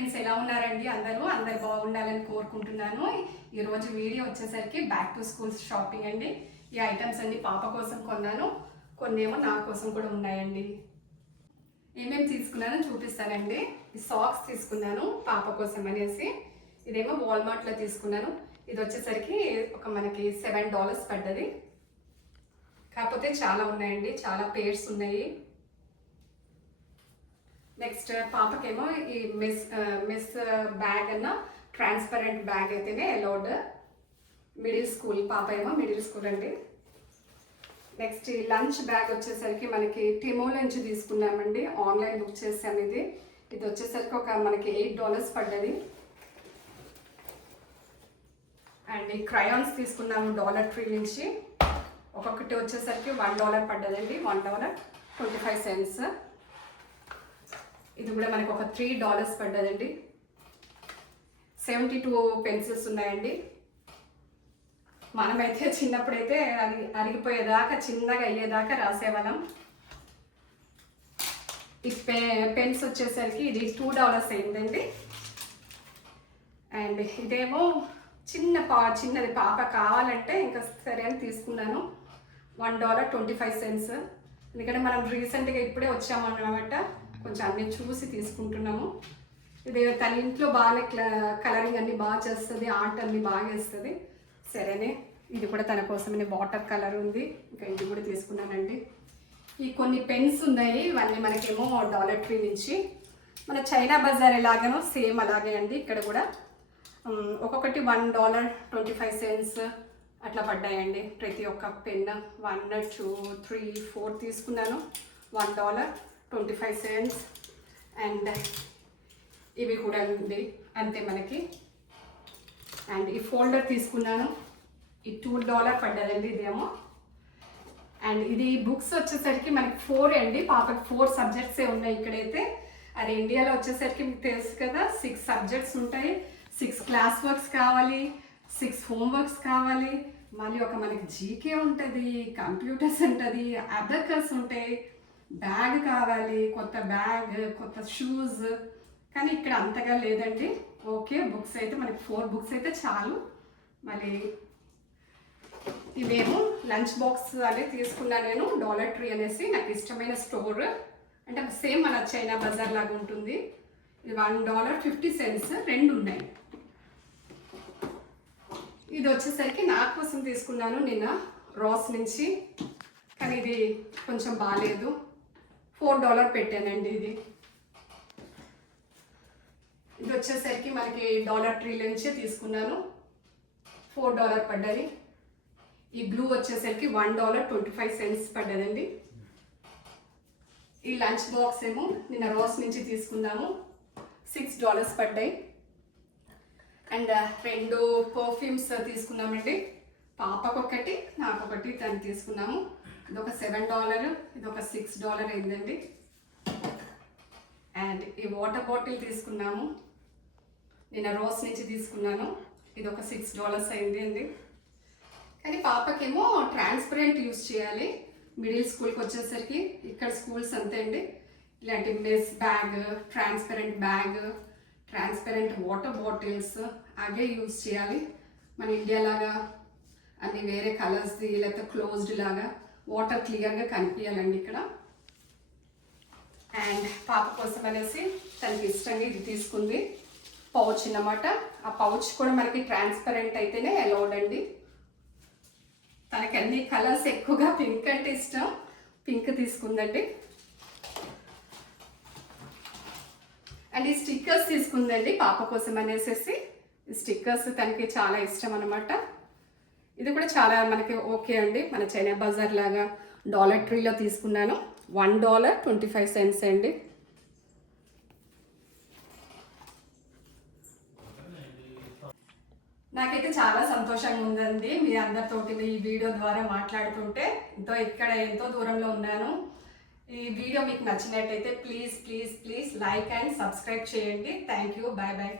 Friends, ఎలా ఉన్నారండి? అందరూ బాగుండాలని కోరుకుంటున్నాను. ఈరోజు వీడియో వచ్చేసరికి బ్యాక్ టు స్కూల్ షాపింగ్ అండి. ఈ ఐటమ్స్ అన్ని పాప కోసం కొన్నాను, కొన్ని ఏమో నా కోసం కూడా ఉన్నాయండి. ఏమేమి తీసుకున్నానో చూపిస్తానండి. ఈ సాక్స్ తీసుకున్నాను పాప కోసం అనేసి. ఇదేమో వాల్మార్ట్లో తీసుకున్నాను. ఇది వచ్చేసరికి మనకి $7 పడ్డది. కాకపోతే చాలా ఉన్నాయండి, చాలా పేర్స్ ఉన్నాయి. నెక్స్ట్ పాపకేమో ఈ మిస్ బ్యాగ్ అన్న ట్రాన్స్పరెంట్ బ్యాగ్ అయితేనే అలౌడ్. మిడిల్ స్కూల్ పాప ఏమో మిడిల్ స్కూల్ అండి. నెక్స్ట్ ఈ లంచ్ బ్యాగ్ వచ్చేసరికి మనకి టిమో నుంచి తీసుకున్నామండి, ఆన్లైన్ బుక్ చేసాము. ఇది వచ్చేసరికి మనకి $8 పడ్డది. అండ్ ఈ క్రయాన్స్ తీసుకున్నాము డాలర్ ట్రీ నుంచి. ఒక్కొక్కటి వచ్చేసరికి $1 పడ్డదండి, $1.25. ఇది కూడా మనకు ఒక $3 పడ్డదండి. 72 పెన్సిల్స్ ఉన్నాయండి. మనమైతే చిన్నప్పుడైతే అది అరిగిపోయేదాకా, చిన్నగా అయ్యేదాకా రాసేవాళ్ళం. ఈ పెన్స్ వచ్చేసరికి ఇది $2 అయిందండి. అండ్ ఇదేమో చిన్నది పాప కావాలంటే ఇంకా సరే అని తీసుకున్నాను, $1.25. ఎందుకంటే మనం రీసెంట్గా ఇప్పుడే వచ్చామన్నమాట, కొంచెం అన్నీ చూసి తీసుకుంటున్నాము. ఇది తన ఇంట్లో బాగానే కలరింగ్ అన్నీ బాగా చేస్తుంది, ఆర్ట్ అన్నీ బాగా వేస్తుంది. సరేనే ఇది కూడా తన కోసమని వాటర్ కలర్ ఉంది, ఇంకా ఇది కూడా తీసుకున్నానండి. ఈ కొన్ని పెన్స్ ఉన్నాయి, ఇవన్నీ మనకేమో డాలర్ ట్రీ నుంచి. మన చైనా బజార్ ఎలాగనో సేమ్ అలాగే అండి. ఇక్కడ కూడా ఒక్కొక్కటి $1.25 అట్లా పడ్డాయండి. ప్రతి ఒక్క పెన్ 1, 2, 3, 4 తీసుకున్నాను, $1.25. అండ్ ఇవి కూడా ఉంది అంతే మనకి. అండ్ ఈ ఫోల్డర్ తీసుకున్నాను, ఈ $2 పడ్డదండి ఇదేమో. అండ్ ఇది బుక్స్ వచ్చేసరికి మనకి 4 అండి, పాపకి 4 సబ్జెక్ట్సే ఉన్నాయి ఇక్కడైతే. అది ఇండియాలో వచ్చేసరికి మీకు తెలుసు కదా, 6 సబ్జెక్ట్స్ ఉంటాయి. 6 క్లాస్ వర్క్స్ కావాలి, 6 హోంవర్క్స్ కావాలి, మళ్ళీ మనకి జీకే ఉంటుంది, కంప్యూటర్స్ ఉంటుంది, అబకస్ ఉంటాయి, బ్యాగ్ కావాలి, కొత్త బ్యాగ్, కొత్త షూస్. కానీ ఇక్కడ అంతగా లేదండి. ఓకే, బుక్స్ అయితే మనకి 4 బుక్స్ అయితే చాలు. మళ్ళీ ఇవేమో లంచ్ బాక్స్ అనే తీసుకున్నాను నేను, డాలర్ ట్రీ అనేసి. నాకు ఇష్టమైన స్టోర్ అంటే సేమ్ మన చైనా బజార్ లాగా ఉంటుంది. ఇది $1.50 రెండు ఉన్నాయి. ఇది వచ్చేసరికి నా కోసం తీసుకున్నాను నిన్న రాస్ నుంచి, కానీ ఇది కొంచెం బాగాలేదు, $4 పెట్టానండి. ఇది వచ్చేసరికి మనకి డాలర్ ట్రీ నుంచి తీసుకున్నాను, $4 పడ్డది. ఈ బ్లూ వచ్చేసరికి $1.25 పడ్డదండి. ఈ లంచ్ బాక్స్ ఏమో నిన్న రాస్ నుంచి తీసుకున్నాము, $6 పడ్డాయి. అండ్ 2 పర్ఫ్యూమ్స్ తీసుకున్నామండి, పాపకొకటి నాకొకటి తను తీసుకున్నాము. ఇదొక $7, ఇదొక $6 అయిందండి. అండ్ ఈ వాటర్ బాటిల్ తీసుకున్నాము, నిన్న రోస్ నుంచి తీసుకున్నాను, ఇదొక $6 అయింది అండి. కానీ పాపకేమో ట్రాన్స్పరెంట్ యూస్ చేయాలి. మిడిల్ స్కూల్కి వచ్చేసరికి ఇక్కడ స్కూల్స్ అంతే అండి, ఇలాంటి mesh bag, transparent bag, transparent water bottles అవే యూస్ చేయాలి. మన ఇండియా లాగా అన్ని వేరే కలర్స్ది లేకపోతే క్లోజ్డ్ లాగా వాటర్ క్లియర్గా కనిపించాలండి ఇక్కడ. అండ్ పాప కోసం అనేసి తనకి ఇష్టంగా ఇది తీసుకుంది, పౌచ్ అన్నమాట. ఆ పౌచ్ కూడా మనకి ట్రాన్స్పరెంట్ అయితేనే అలౌడ్ అండి. తనకి అన్ని కలర్స్ ఎక్కువగా పింక్ అంటే ఇష్టం, పింక్ తీసుకుందండి. అండ్ ఈ స్టిక్కర్స్ తీసుకుందండి పాప కోసం అనేసి. ఈ స్టిక్కర్స్ తనకి చాలా ఇష్టం అనమాట. ఇది కూడా చాలా మనకి ఓకే అండి, మన చైనా బజార్ లాగా డాలర్ ట్రీలో తీసుకున్నాను, $1.25 అండి. నాకైతే చాలా సంతోషంగా ఉందండి మీ అందరితోటి ఈ వీడియో ద్వారా మాట్లాడుతుంటే. ఎంతో దూరంలో ఉన్నాను. ఈ వీడియో మీకు నచ్చినట్టయితే ప్లీజ్ లైక్ అండ్ సబ్స్క్రైబ్ చేయండి. Thank you, bye.